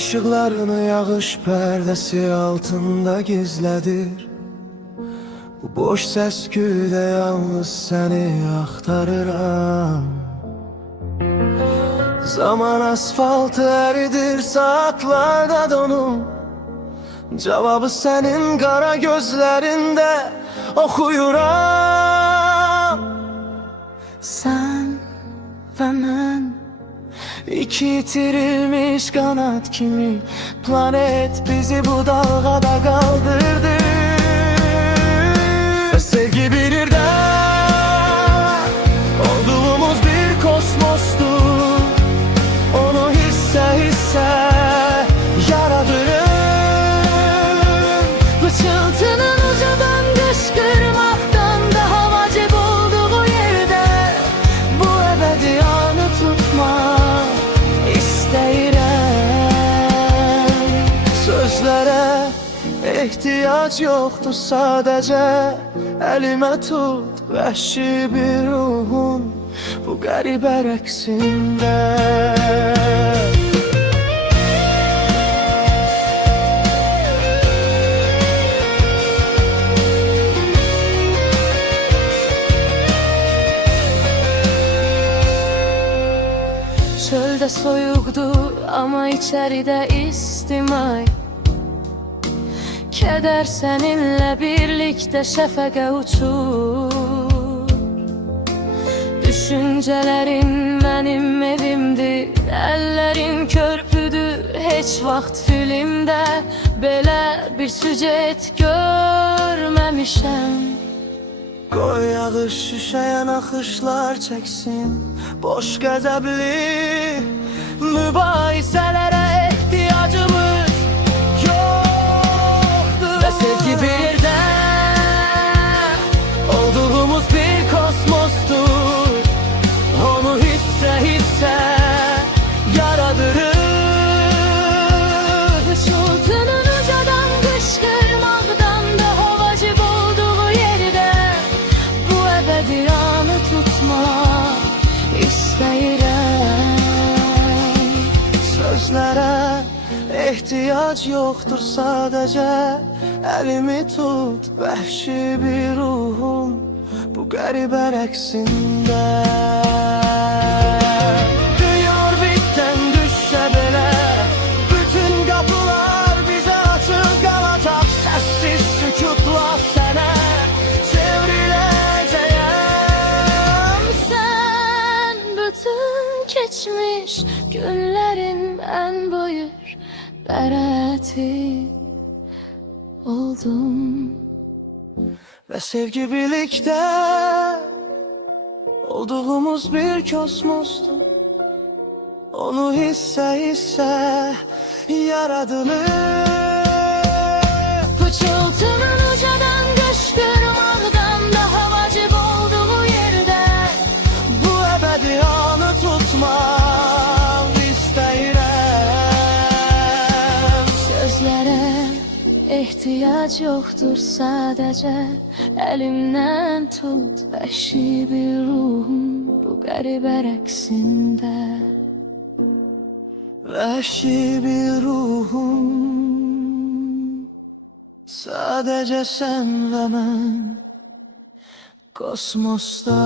ışıklarını yağış perdesi altında gizledir. Bu boş səsküdə yalnız seni axtarıram. Zaman asfaltı eridir, saatlarda donum. Cevabı senin kara gözlerinde oxuyuram. Sen ve ben, iki itirilmiş kanat kimi, planet bizi bu dalgada kaldırdı. Ve sevgi bilir de olduğumuz bir kosmostu. Onu hisse hisse yaradırım. Fıçıltının ucadan kışkırmaktan daha vacip olduğu yerde bu ebedi anı tutmak istəyirəm. Sözlere ihtiyaç yoktu, sadece elime tut vəhşi bir ruhun bu qəribə rəqsində. Çölde soyukdu ama içeride istimay. Keder seninle birlikte şefeke uçur. Düşüncelerin benim evimdi, ellerin körpüdür. Hiç vaxt filmde belə bir sücet görmemişem. Qoy yağış şüşəyə naxışlar çəksin, boş qəzəbli mübahisələrə ehtiyacımız yoktur. Ve sevgi bir de olduğumuz bir kosmostur. Onu hisse hisse yaradırır. Fışıltının ucadan kışkırmaktan daha vacip olduğu yerde bu ebedi anı tutmak istəyirəm. Sözlere ihtiyaç yoktur, sadece elimi tut vəhşi bir ruhum bu qəribə rəqsində. Dünya orbitdən düşsə belə bütün qapılar bizə açıq qalacaq. Səssiz sükutla sənə çevriləcəyəm. Sen bütün keçmiş günlerin en buyur bərəti oldum. Ve sevgi birlikte olduğumuz bir kosmostu. Onu hisse hisse yaradılır. Fıçıltının ucadan kışkırmaktan daha vacip olduğu yerde bu ebedi anı tutmak istəyirəm. Sözlere ihtiyaç yoktur, sadece elimden tut vəhşi bir ruhum bu qəribə rəqsində. Vəhşi bir ruhum, sadece sen ve ben kosmosta.